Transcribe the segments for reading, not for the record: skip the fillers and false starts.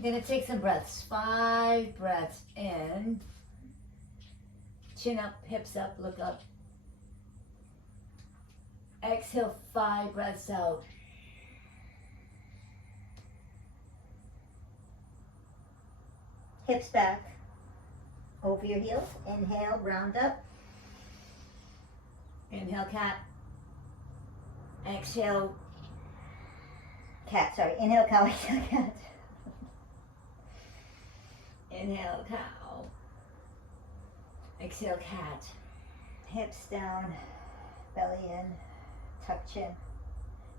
You're gonna take some breaths, 5 breaths in. Chin up, hips up, look up. Exhale, 5 breaths out. Hips back, over your heels. Inhale, round up. Inhale, cat. Exhale, cat, sorry. Inhale, cow, exhale, cat. Inhale, cow. Exhale, cat. Hips down, belly in, tuck chin.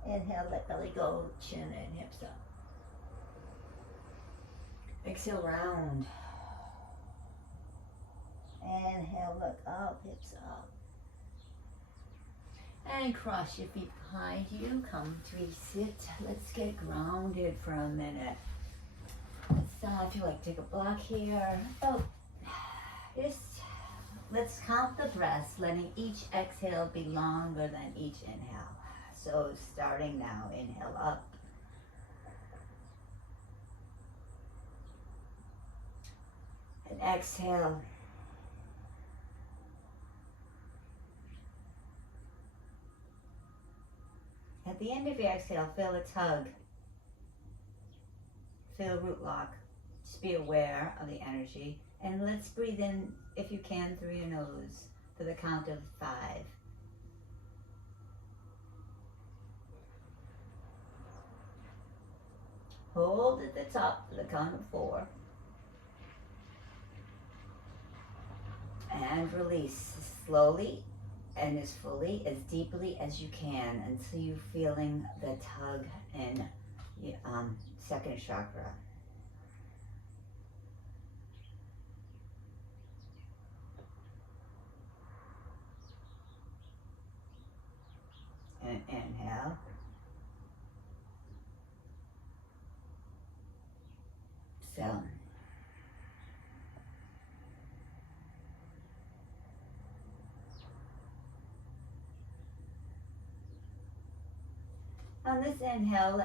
Inhale, let belly go, chin and hips up. Exhale, round. Inhale, look up, hips up. And cross your feet behind you, come to a sit. Let's get grounded for a minute. If you like, take a block here. Oh, let's count the breaths, letting each exhale be longer than each inhale. So starting now, inhale up. And exhale. At the end of your exhale, feel a tug. Feel a root lock. Just be aware of the energy. And let's breathe in, if you can, through your nose for the count of 5. Hold at the top for the count of 4. And release slowly and as fully, as deeply as you can until you're feeling the tug in second chakra. And inhale. So. On this inhale,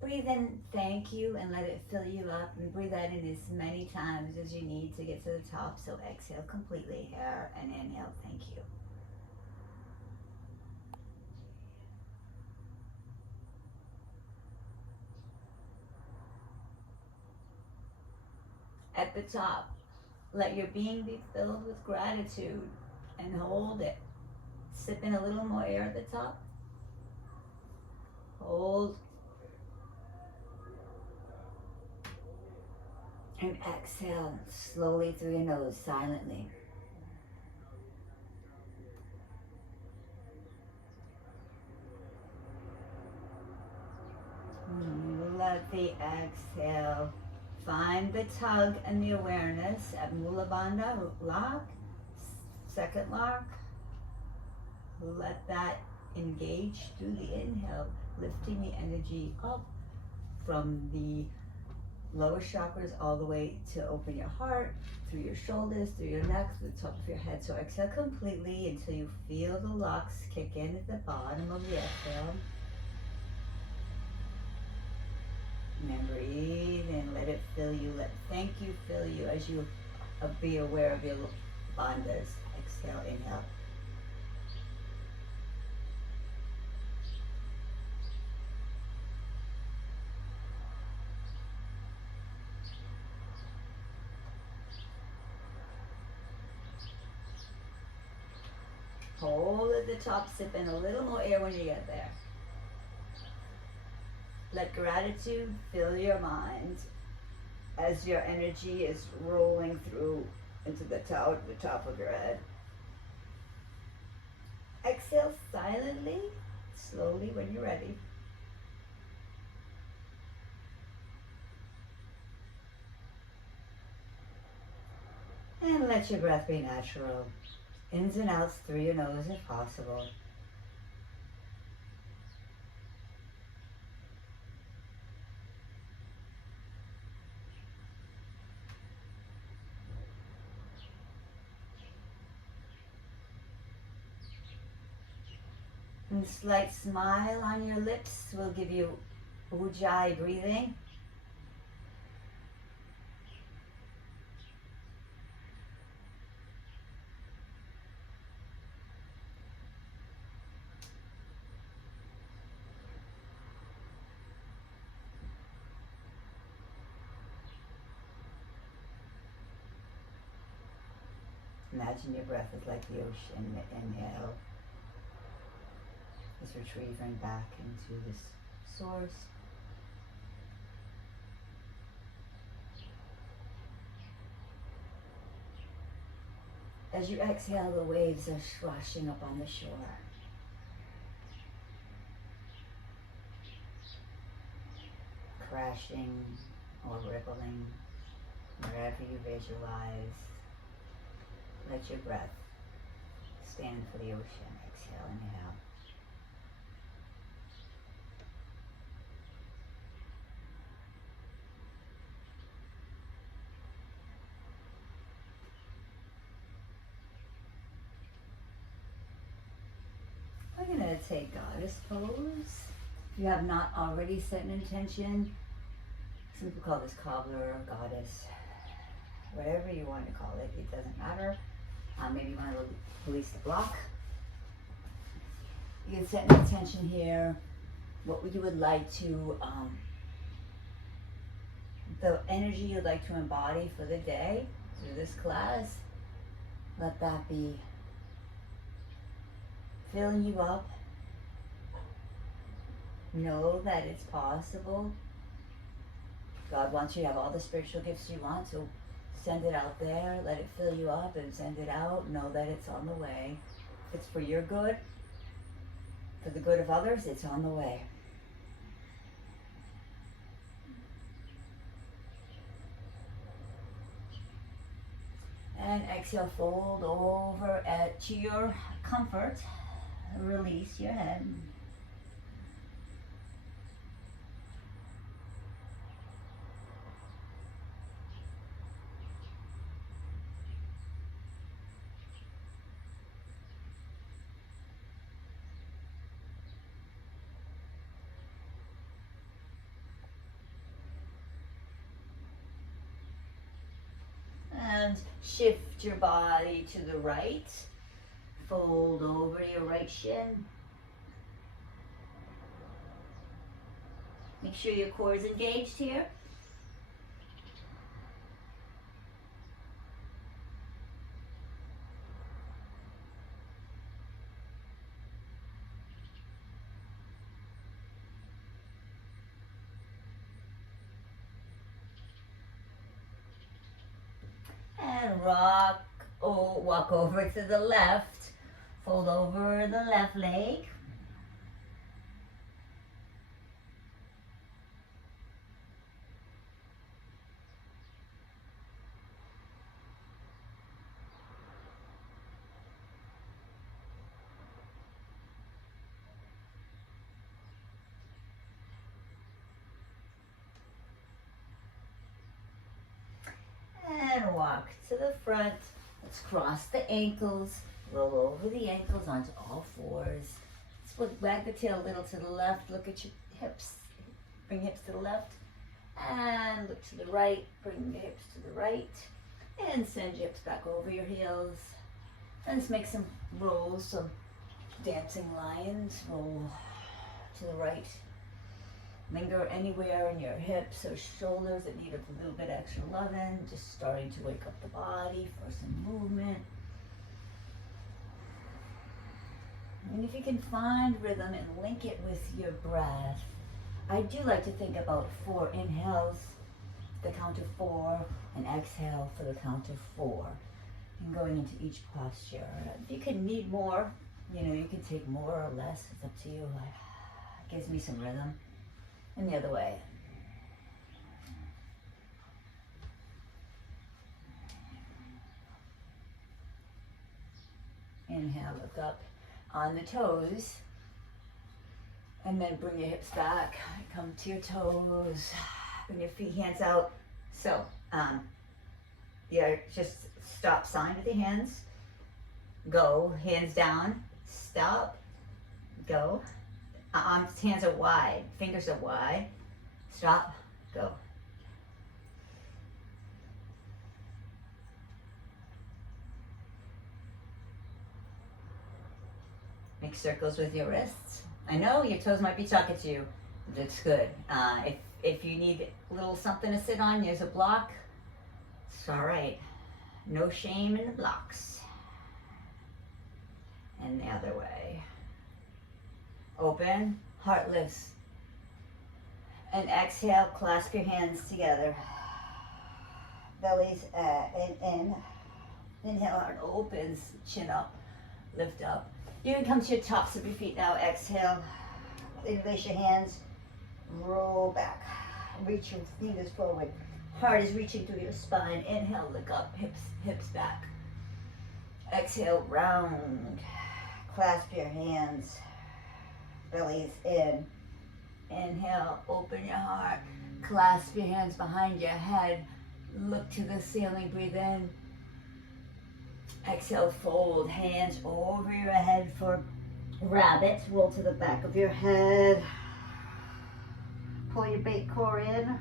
breathe in thank you and let it fill you up, and breathe that in as many times as you need to get to the top. So exhale completely here and inhale thank you. At the top, let your being be filled with gratitude and hold it. Sip in a little more air at the top. Hold. And exhale slowly through your nose, silently. Let the exhale find the tug and the awareness at Mula Bandha lock, second lock. Let that engage through the inhale, lifting the energy up from the lower chakras all the way to open your heart, through your shoulders, through your neck, through the top of your head. So exhale completely until you feel the locks kick in at the bottom of the exhale. And then breathe in, let it fill you, let thank you fill you as you be aware of your bandhas. Exhale, inhale. Hold at the top, sip in a little more air when you get there. Let gratitude fill your mind as your energy is rolling through into the top of your head. Exhale silently, slowly when you're ready. And let your breath be natural. Ins and outs through your nose if possible. And a slight smile on your lips will give you ujjayi breathing. Imagine your breath is like the ocean. Inhale is retrieving back into this source. As you exhale, the waves are swashing up on the shore. Crashing or rippling, wherever you visualize. Let your breath stand for the ocean. Exhale, inhale. We're going to take goddess pose. If you have not already set an intention, some people call this cobbler or goddess, whatever you want to call it, it doesn't matter. Maybe you want to release the block. You can set an intention here, what you would like to, the energy you'd like to embody for the day through this class. Let that be filling you up. Know that it's possible. God wants you to have all the spiritual gifts you want, so send it out there, let it fill you up and send it out. Know that it's on the way. If it's for your good, for the good of others, it's on the way. And exhale, fold over to your comfort. Release your head. And shift your body to the right. Fold over your right shin. Make sure your core is engaged here. And walk over to the left. Fold over the left leg. And walk to the front. Let's cross the ankles. Roll over the ankles onto all fours. Let's wag the tail a little to the left. Look at your hips. Bring hips to the left. And look to the right. Bring the hips to the right. And send your hips back over your heels. And let's make some rolls, some dancing lions. Roll to the right. Linger anywhere in your hips or shoulders that need a little bit extra loving. Just starting to wake up the body for some movement. And if you can find rhythm and link it with your breath, I do like to think about 4 inhales, the count of 4, and exhale for the count of 4. And going into each posture. If you can need more, you can take more or less. It's up to you. It gives me some rhythm. And the other way. Inhale, look up on the toes. And then bring your hips back. Come to your toes. Bring your feet, hands out. So, just stop sign with your hands. Go, hands down. Stop. Go. Hands are wide, fingers are wide. Stop, go. Make circles with your wrists. I know your toes might be talking to you. That's good. If you need a little something to sit on, there's a block. It's all right. No shame in the blocks. and the other way. Open, heart lifts. And exhale, clasp your hands together. Belly's in. Inhale, heart opens, chin up, lift up. You can come to your tops of your feet now. Exhale, release your hands, roll back. Reach your fingers forward. Heart is reaching through your spine. Inhale, look up, hips back. Exhale, round. Clasp your hands. Belly's in. Inhale, open your heart. Clasp your hands behind your head. Look to the ceiling, breathe in. Exhale, fold hands over your head for rabbit. Roll to the back of your head. Pull your bait core in.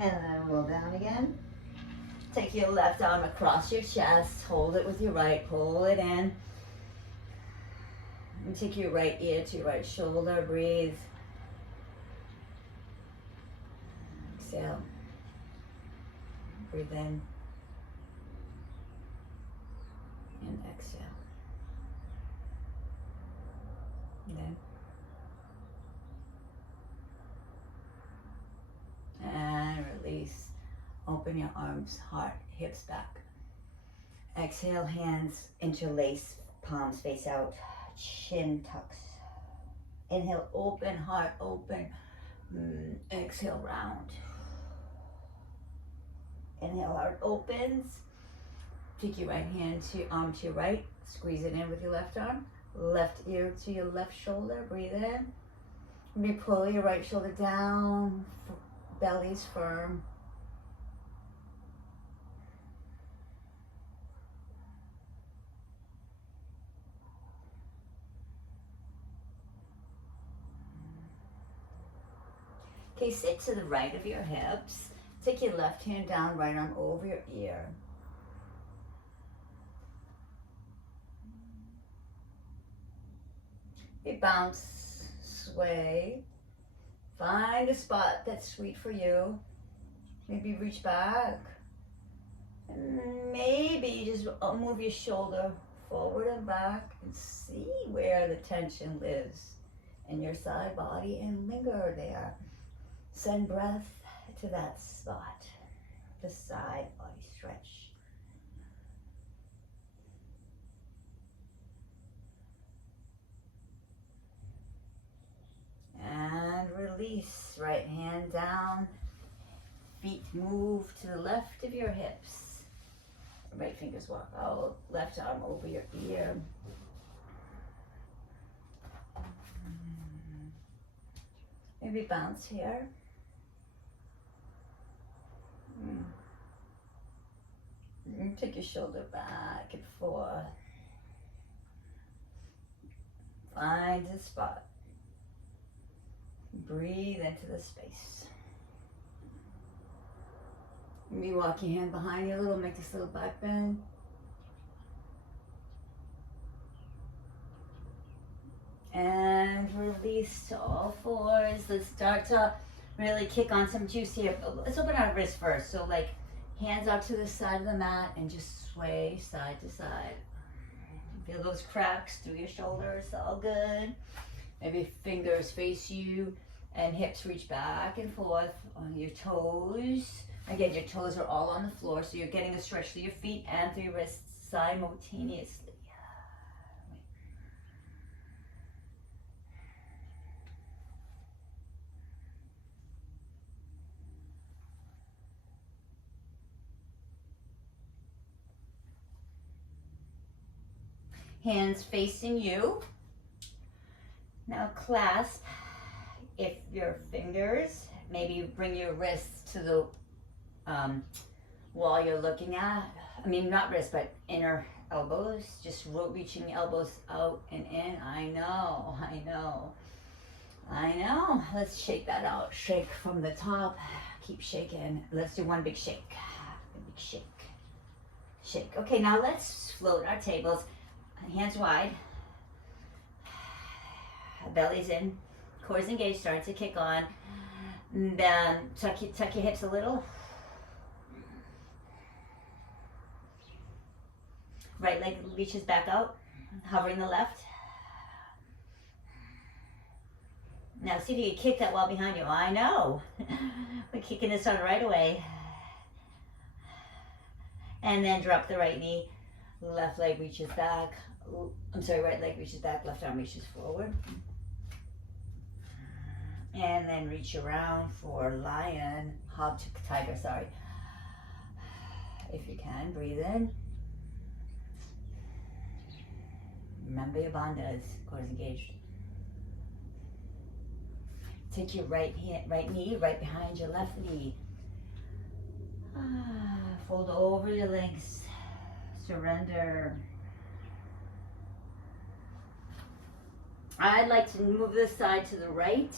And then roll down again. Take your left arm across your chest. Hold it with your right. Pull it in. And take your right ear to your right shoulder. Breathe. Exhale. Breathe in. And exhale. And then. And release. Open your arms, heart, hips back. Exhale, hands interlace, palms face out, chin tucks. Inhale, open, heart open. Exhale, round. Inhale, heart opens. Take your right hand to arm to your right. Squeeze it in with your left arm. Left ear to your left shoulder. Breathe in. Maybe pull your right shoulder down. Belly's firm. Okay, sit to the right of your hips. Take your left hand down, right arm over your ear. You bounce, sway. Find a spot that's sweet for you. Maybe reach back. And maybe just move your shoulder forward and back and see where the tension lives in your side body and linger there. Send breath to that spot, the side body stretch. And release, right hand down, feet move to the left of your hips. Right fingers walk out, left arm over your ear. Maybe bounce here. Take your shoulder back and forth. Find a spot. Breathe into the space. Maybe walk your hand behind you a little, make this little back bend. And release to all fours. Let's start to really kick on some juice here. Let's open our wrists first. So like hands out to the side of the mat and just sway side to side. Feel those cracks through your shoulders, all good. Maybe fingers face you and hips reach back and forth on your toes. Again, your toes are all on the floor, so you're getting a stretch through your feet and through your wrists simultaneously. Hands facing you. Now clasp if your fingers, maybe bring your wrists to the wall you're looking at. I mean, not wrists, but inner elbows. Just reaching elbows out and in. I know. Let's shake that out. Shake from the top. Keep shaking. Let's do one big shake. A big shake. Shake. Okay, now let's float our tables. Hands wide. Belly's in. Core's engaged. Start to kick on. And then tuck your hips a little. Right leg reaches back out, hovering the left. Now see if you can kick that wall behind you. I know. We're kicking this one right away. And then drop the right knee. Left leg reaches back. I'm sorry, right leg reaches back, left arm reaches forward. And then reach around for lion, hop to tiger, sorry. If you can, breathe in. Remember your bandhas, core is engaged. Take your right knee right behind your left knee. Fold over your legs. Surrender. I'd like to move this side to the right.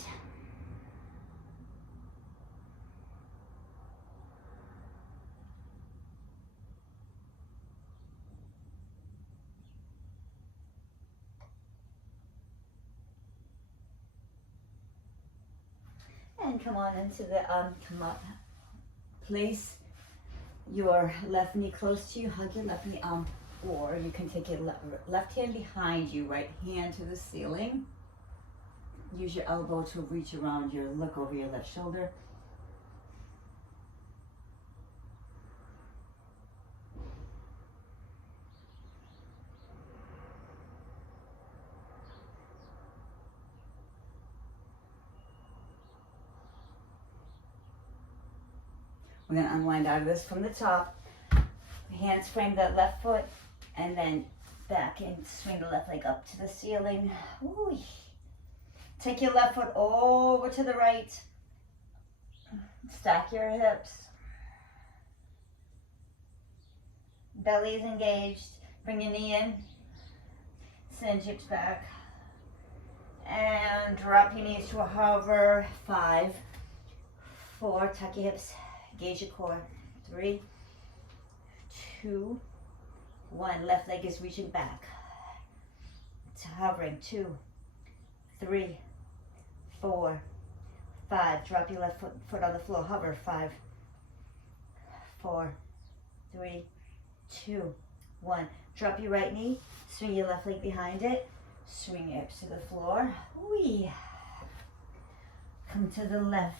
And come on into the, come up. Place your left knee close to you, hug your left knee, or you can take your left hand behind you, right hand to the ceiling. Use your elbow to reach around look over your left shoulder. We're going to unwind out of this from the top. Hands frame the left foot and then back and swing the left leg up to the ceiling. Ooh. Take your left foot over to the right. Stack your hips. Belly is engaged. Bring your knee in. Send hips back. And drop your knees to a hover. 5, 4, tuck your hips. Engage your core. 3, 2, 1. Left leg is reaching back. It's hovering. 2, 3, 4, 5. Drop your left foot on the floor. Hover. 5, 4, 3, 2, 1. Drop your right knee. Swing your left leg behind it. Swing your hips to the floor. Wee. Come to the left.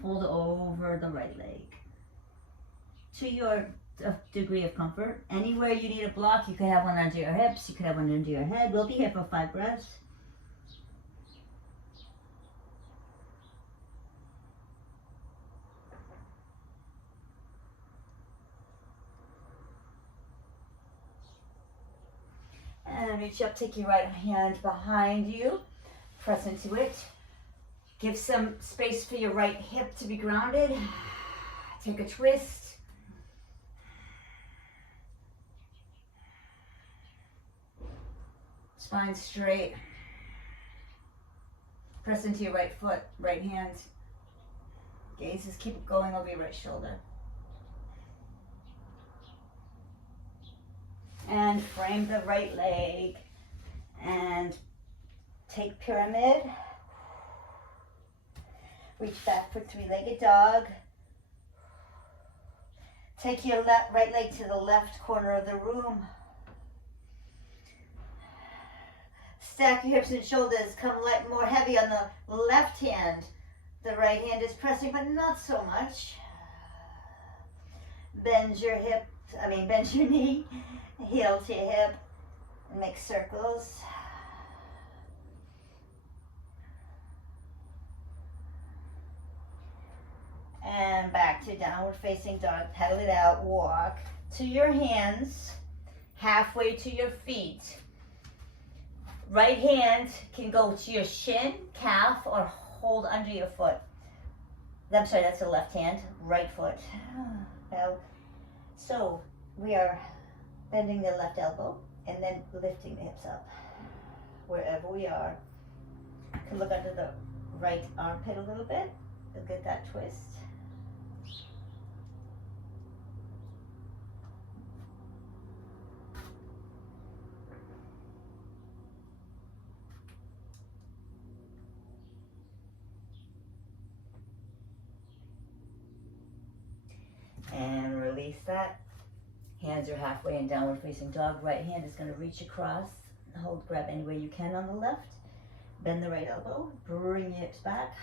Fold over the right leg. To your degree of comfort. Anywhere you need a block, you could have one under your hips, you could have one under your head. We'll be here for 5 breaths. And reach up, take your right hand behind you, press into it. Give some space for your right hip to be grounded. Take a twist. Spine straight. Press into your right foot, right hand. Gazes keep going over your right shoulder. And frame the right leg. And take pyramid. Reach back for 3-legged dog. Take your right leg to the left corner of the room. Stack your hips and shoulders. Come more heavy on the left hand. The right hand is pressing, but not so much. Bend your knee, heel to hip, and make circles. And back to downward facing dog. Pedal it out. Walk to your hands, halfway to your feet. Right hand can go to your shin, calf, or hold under your foot. I'm sorry, that's the left hand. Right foot. Now, so we are bending the left elbow and then lifting the hips up. Wherever we are. You can look under the right armpit a little bit. You'll get that twist. And release that. Hands are halfway in downward facing dog. Right hand is going to reach across. Hold, grab any way you can on the left. Bend the right elbow. Bring your hips back.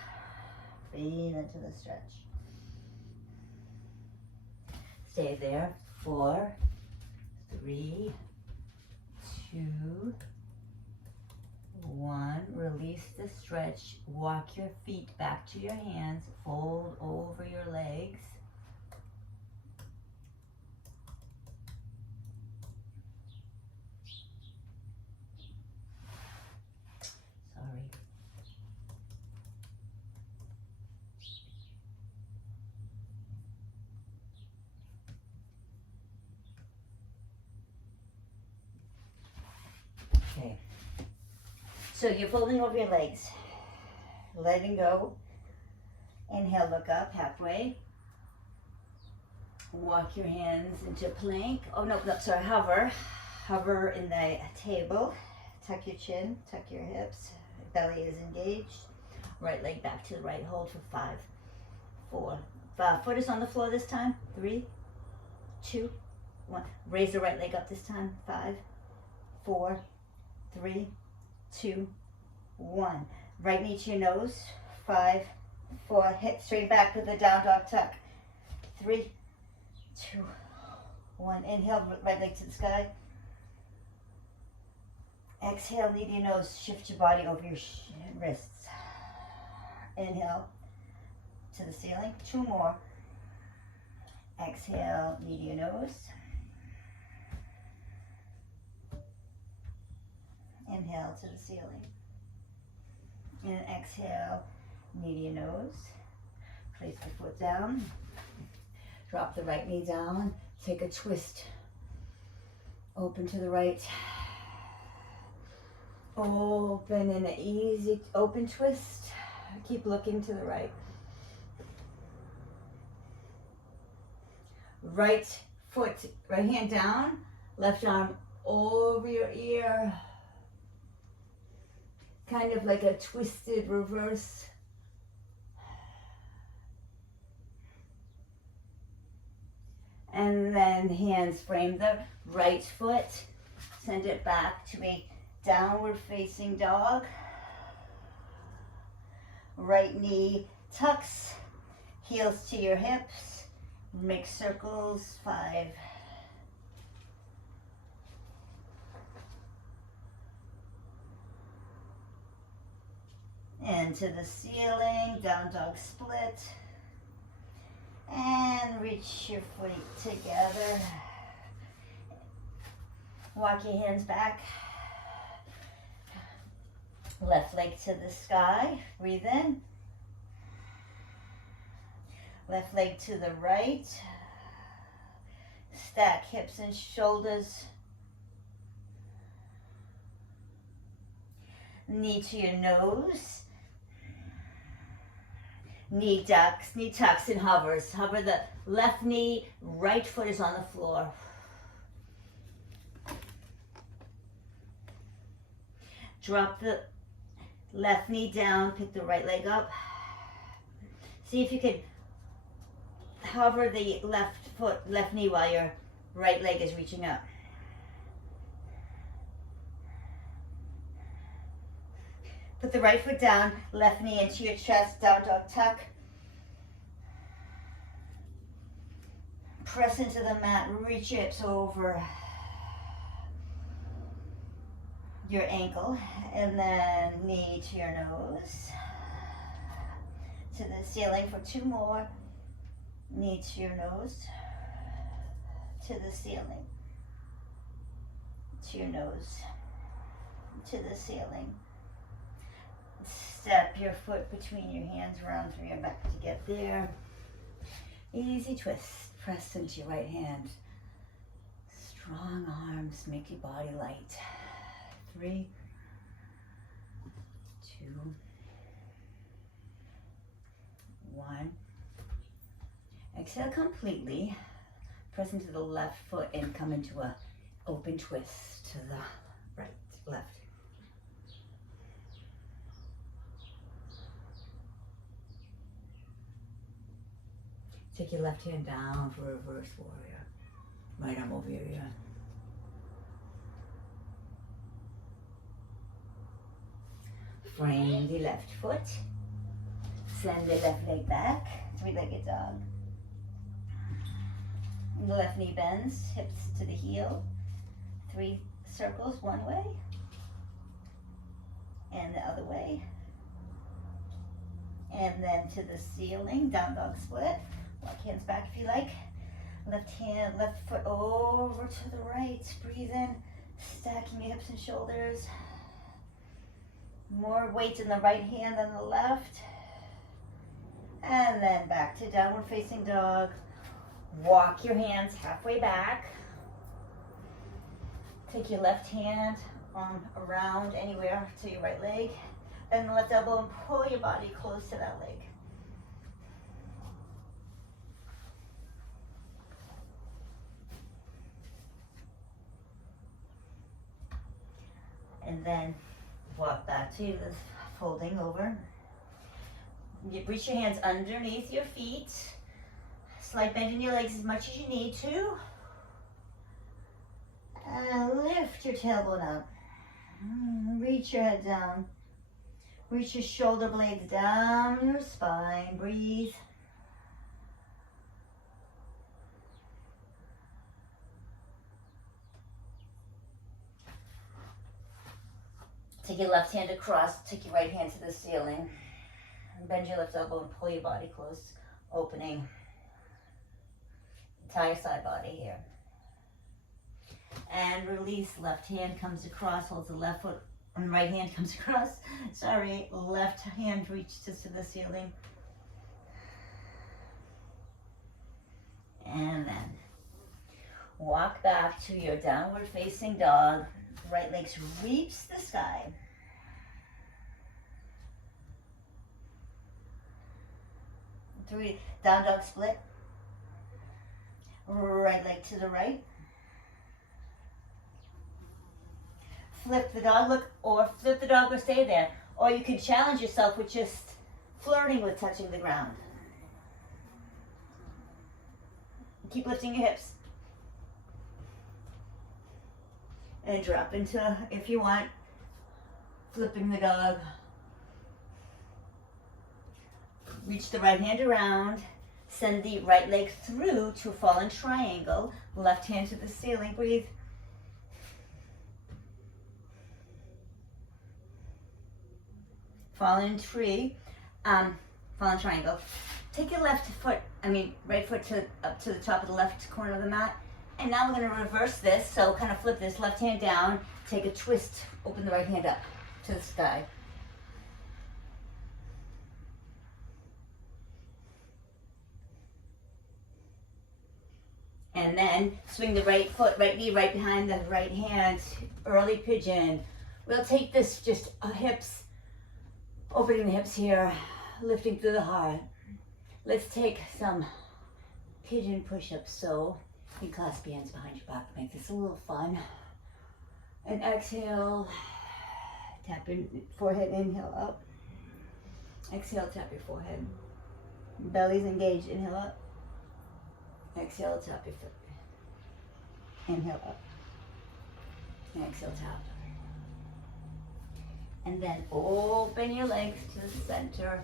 Feed into the stretch. Stay there. 4, 3, 2, 1. Release the stretch. Walk your feet back to your hands. Fold over your legs. Sorry. Okay. So you're folding over your legs, letting go. Inhale, look up halfway. Walk your hands into plank. Oh, no, sorry, hover. Hover in the table. Tuck your chin, tuck your hips. Belly is engaged. Right leg back to the right. Hold for 5, 4. Foot is on the floor this time. 3, 2, 1. Raise the right leg up this time. 5, 4, 3, 2, 1. Right knee to your nose. 5, 4. Hip straight back with the down dog tuck. 3, 2, 1. Inhale, right leg to the sky. Exhale, knee to your nose. Shift your body over your wrists. Inhale to the ceiling. 2 more. Exhale, knee to your nose. Inhale to the ceiling. And exhale, knee to your nose. Place the foot down. Drop the right knee down. Take a twist. Open to the right. Open in an easy open twist. Keep looking to the right. Right foot, right hand down. Left arm over your ear. Kind of like a twisted reverse. And then hands frame the right foot. Send it back to a downward facing dog. Right knee tucks. Heels to your hips. Make circles. 5. And to the ceiling, down dog split. And reach your feet together. Walk your hands back. Left leg to the sky. Breathe in. Left leg to the right. Stack hips and shoulders. Knee to your nose. Knee ducks, knee tucks and hovers. Hover the left knee, right foot is on the floor. Drop the left knee down, pick the right leg up. See if you can hover the left knee while your right leg is reaching up. Put the right foot down, left knee into your chest, down dog tuck. Press into the mat, reach your hips over your ankle, and then knee to your nose. To the ceiling for 2 more. Knee to your nose. To the ceiling. To your nose. To the ceiling. Step your foot between your hands, round through your back to get there. Easy twist. Press into your right hand. Strong arms, make your body light. 3, 2, 1. Exhale completely. Press into the left foot and come into a open twist to the right, left. Take your left hand down for reverse warrior. Right arm over your ear. Frame the left foot. Send the left leg back. Three-legged dog. The left knee bends, hips to the heel. 3 circles one way. And the other way. And then to the ceiling, down dog split. Walk hands back if you like. Left foot over to the right. Breathe in, stacking your hips and shoulders. More weight in the right hand than the left. And then back to downward facing dog. Walk your hands halfway back. Take your left hand around anywhere to your right leg. Bend the left elbow and pull your body close to that leg. And then walk back to the folding over. You reach your hands underneath your feet. Slight bend in your legs as much as you need to. And lift your tailbone up. Reach your head down. Reach your shoulder blades down your spine. Breathe. Take your left hand across, take your right hand to the ceiling. Bend your left elbow and pull your body close, opening. Entire side body here. And release, left hand comes across, holds the left foot, and right hand comes across. Sorry, left hand reaches to the ceiling. And then walk back to your downward facing dog. Right leg sweeps the sky. Three, down dog split. Right leg to the right. Flip the dog, flip the dog or stay there. Or you can challenge yourself with just flirting with touching the ground. Keep lifting your hips. And drop into, if you want, flipping the dog. Reach the right hand around. Send the right leg through to a fallen triangle. Left hand to the ceiling. Breathe. Fallen tree. Fallen triangle. Take your right foot up to the top of the left corner of the mat. And now we're going to reverse this, so kind of flip this left hand down, take a twist, open the right hand up to the sky. And then swing the right foot, right knee right behind the right hand, early pigeon. We'll take this just hips, opening the hips here, lifting through the heart. Let's take some pigeon push-ups, so you clasp your hands behind your back, make this a little fun. And exhale, tap your forehead, inhale up. Exhale, tap your forehead. Belly's engaged, inhale up. Exhale, tap your foot. Inhale up. And exhale, tap. And then open your legs to the center.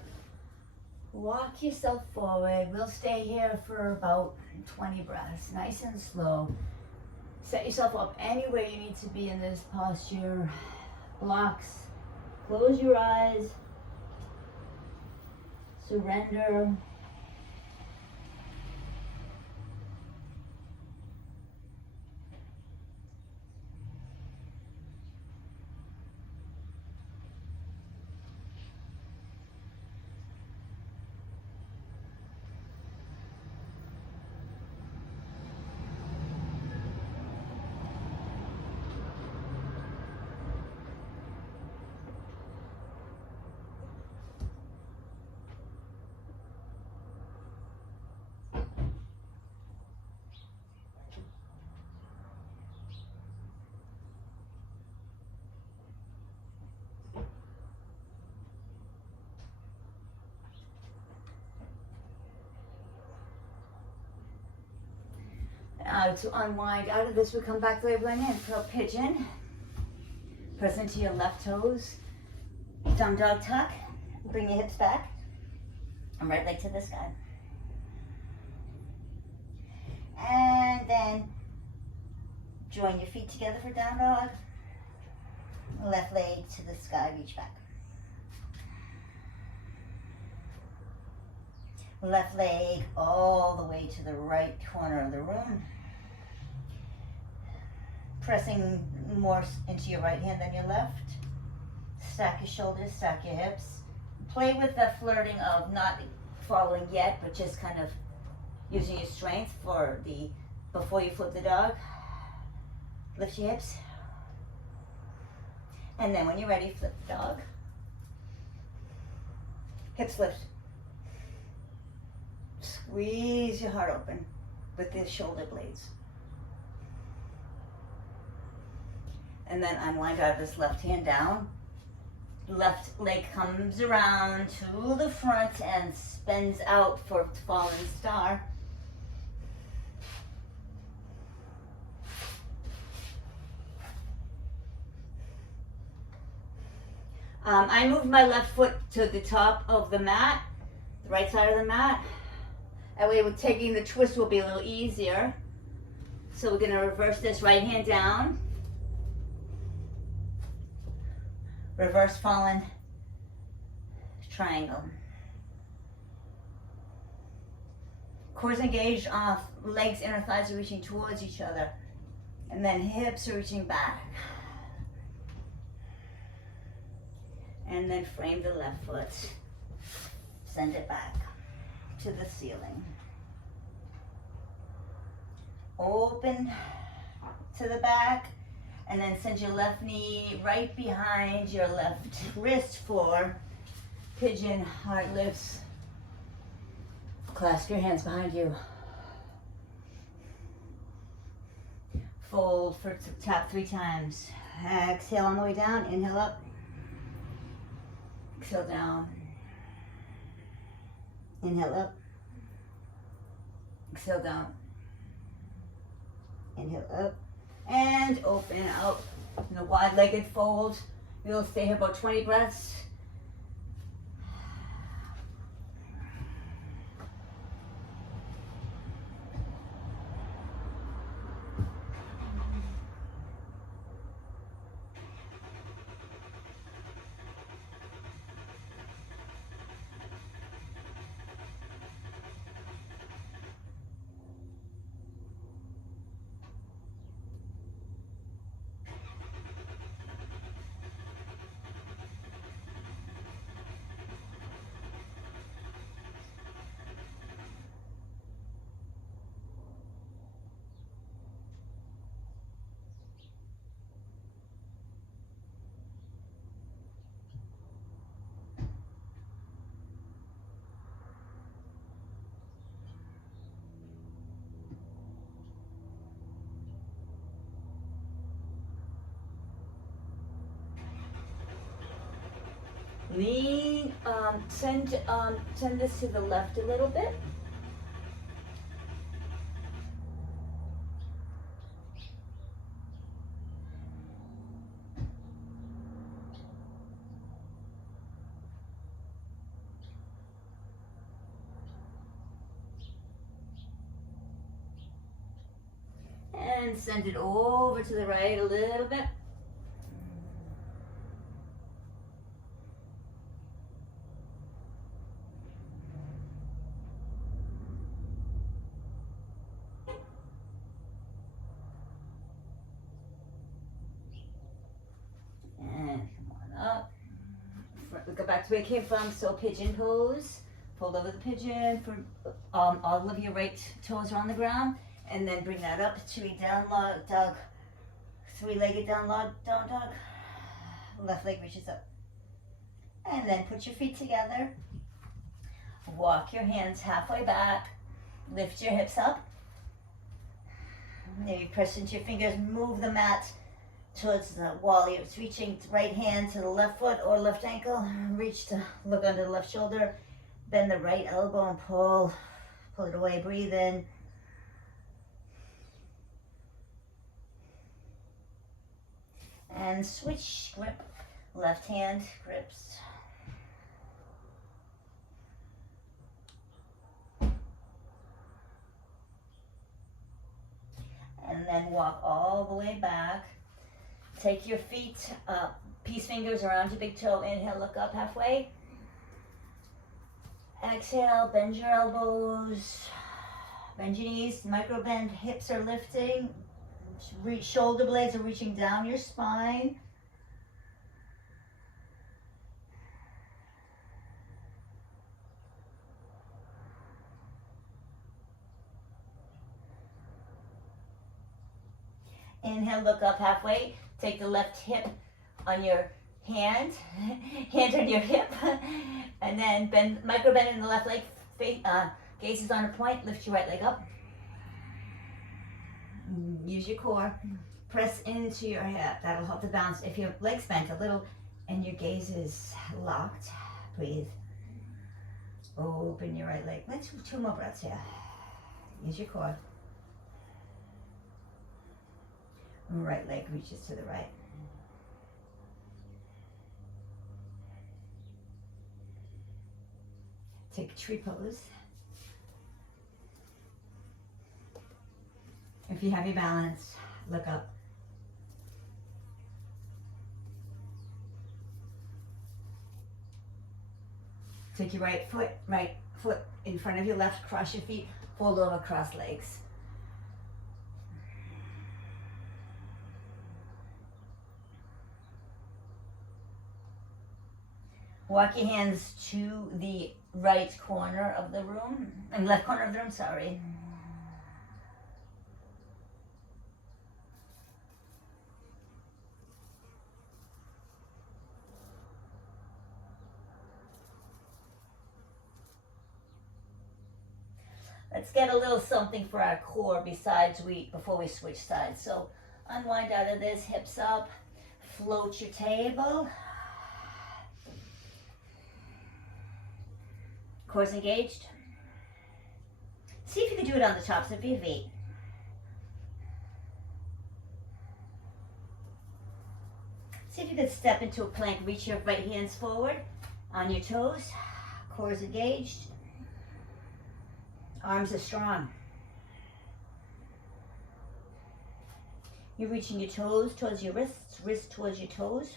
Walk yourself forward. We'll stay here for about 20 breaths, nice and slow. Set yourself up anywhere you need to be in this posture. Blocks. Close your eyes. Surrender. Now to unwind out of this, we come back the way we went in. So pigeon, press into your left toes, down dog tuck, bring your hips back, and right leg to the sky. And then join your feet together for down dog, left leg to the sky, reach back. Left leg all the way to the right corner of the room. Pressing more into your right hand than your left. Stack your shoulders, stack your hips. Play with the flirting of not following yet, but just kind of using your strength for the, before you flip the dog. Lift your hips. And then when you're ready, flip the dog. Hips lift. Squeeze your heart open with the shoulder blades. And then unwind out of this left hand down. Left leg comes around to the front and spins out for falling star. I moved my left foot to the top of the mat, the right side of the mat. That way with taking the twist will be a little easier. So we're gonna reverse this right hand down. Reverse fallen triangle. Cores engaged off, legs, inner thighs are reaching towards each other. And then hips are reaching back. And then frame the left foot. Send it back to the ceiling. Open to the back, and then send your left knee right behind your left wrist for pigeon, heart lifts. Clasp your hands behind you. Fold for tap 3 times. Exhale on the way down, inhale up. Exhale down. Inhale up. Exhale down. Inhale up. And open out in a wide-legged fold. You'll stay here about 20 breaths. Lean, send this to the left a little bit. And send it over to the right a little bit. Go back to where it came from, so pigeon pose. Fold over the pigeon for all of your right toes are on the ground, and then bring that up to a down dog, 3-legged down dog. Left leg reaches up. And then put your feet together. Walk your hands halfway back. Lift your hips up. Maybe press into your fingers, move the mat towards the wall. It's reaching right hand to the left foot or left ankle. Reach to look under the left shoulder. Bend the right elbow and pull it away. Breathe in. And switch grip, left hand grips. And then walk all the way back. Take your feet up, peace fingers around your big toe. Inhale, look up halfway. Exhale, bend your elbows, bend your knees, micro bend, hips are lifting, reach, shoulder blades are reaching down your spine. Inhale, look up halfway, take the left hip on your hand on your hip, and then bend, micro bend in the left leg, gaze is on a point, lift your right leg up. Use your core, press into your hip, that'll help to balance. If your leg's bent a little and your gaze is locked, breathe. Open your right leg. Let's do 2 more breaths here. Use your core. Right leg reaches to the right. Take tree pose. If you have your balance, look up. Take your right foot in front of your left, cross your feet, fold over, cross legs. Walk your hands to the right corner of the room, and left corner of the room, sorry. Let's get a little something for our core before we switch sides. So unwind out of this, hips up, float your table. Core's engaged. See if you can do it on the tops of your feet. See if you can step into a plank, reach your right hands forward on your toes. Core's engaged. Arms are strong. You're reaching your toes towards your wrists, wrists towards your toes.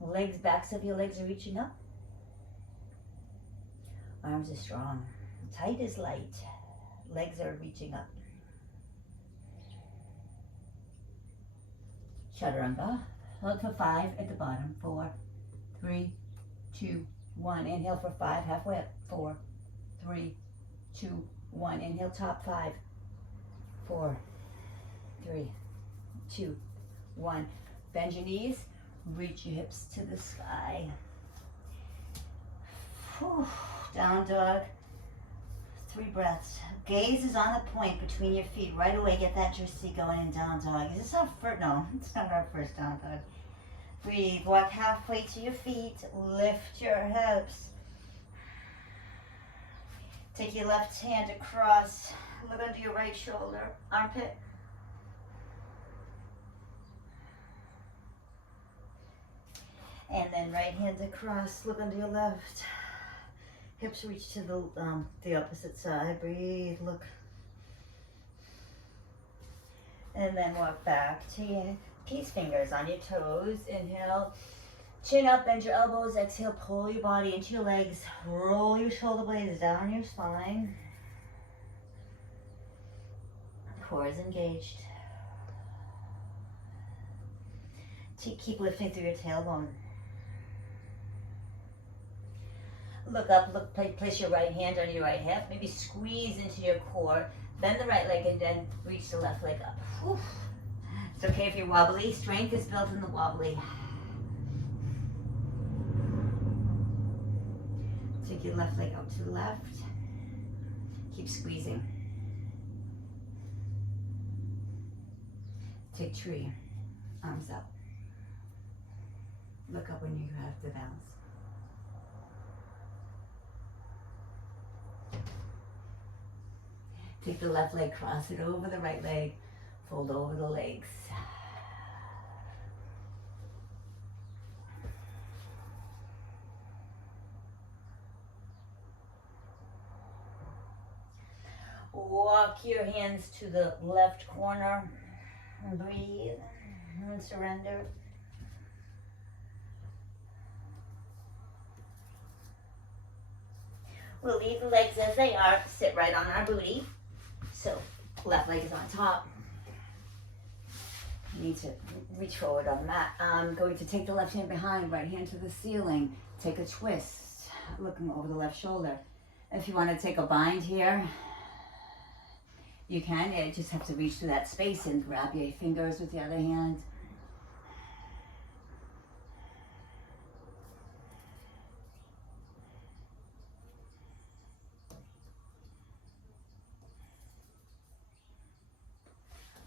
Legs, backs of your legs are reaching up. Arms are strong. Tight as light. Legs are reaching up. Chaturanga. Hold for 5 at the bottom. 4, 3, 2, 1. Inhale for 5, halfway up. 4, 3, 2, 1. Inhale, top 5. 4, 3, 2, 1. Bend your knees. Reach your hips to the sky. Whew. Down dog. 3 breaths. Gaze is on the point between your feet. Right away, get that juicy going in down dog. Is this our first? No, it's not our first down dog. Breathe. Walk halfway to your feet. Lift your hips. Take your left hand across. Look under your right shoulder. Armpit. And then right hand across. Look under your left. Hips reach to the opposite side. Breathe, look. And then walk back to your peace fingers on your toes. Inhale, chin up, bend your elbows. Exhale, pull your body into your legs. Roll your shoulder blades down your spine. Core is engaged. Keep lifting through your tailbone. Look up, place your right hand on your right hip. Maybe squeeze into your core. Bend the right leg and then reach the left leg up. Whew. It's okay if you're wobbly. Strength is built in the wobbly. Take your left leg out to the left. Keep squeezing. Take tree. Arms up. Look up when you have the balance. Take the left leg, cross it over the right leg, fold over the legs. Walk your hands to the left corner. Breathe and surrender. We'll leave the legs as they are. Sit right on our booty. So left leg is on top. You need to reach forward on the mat. I'm going to take the left hand behind, right hand to the ceiling. Take a twist, looking over the left shoulder. If you want to take a bind here, you can. You just have to reach through that space and grab your fingers with the other hand.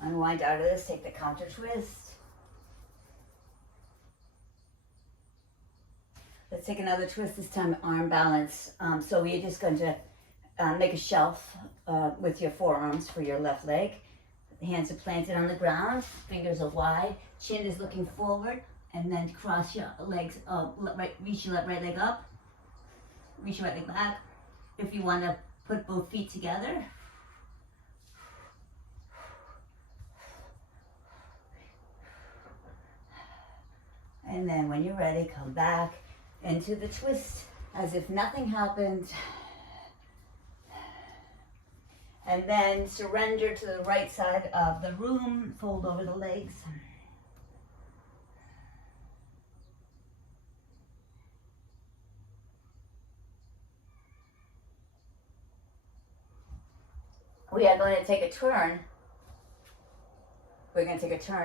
Unwind out of this, take the counter twist. Let's take another twist, this time arm balance. So we're just going to make a shelf with your forearms for your left leg. Hands are planted on the ground, fingers are wide, chin is looking forward, and then cross your legs, reach your right leg up, reach your right leg back. If you want to put both feet together, and then when you're ready, come back into the twist as if nothing happened. And then surrender to the right side of the room, fold over the legs. We are going to take a turn. We're going to take a turn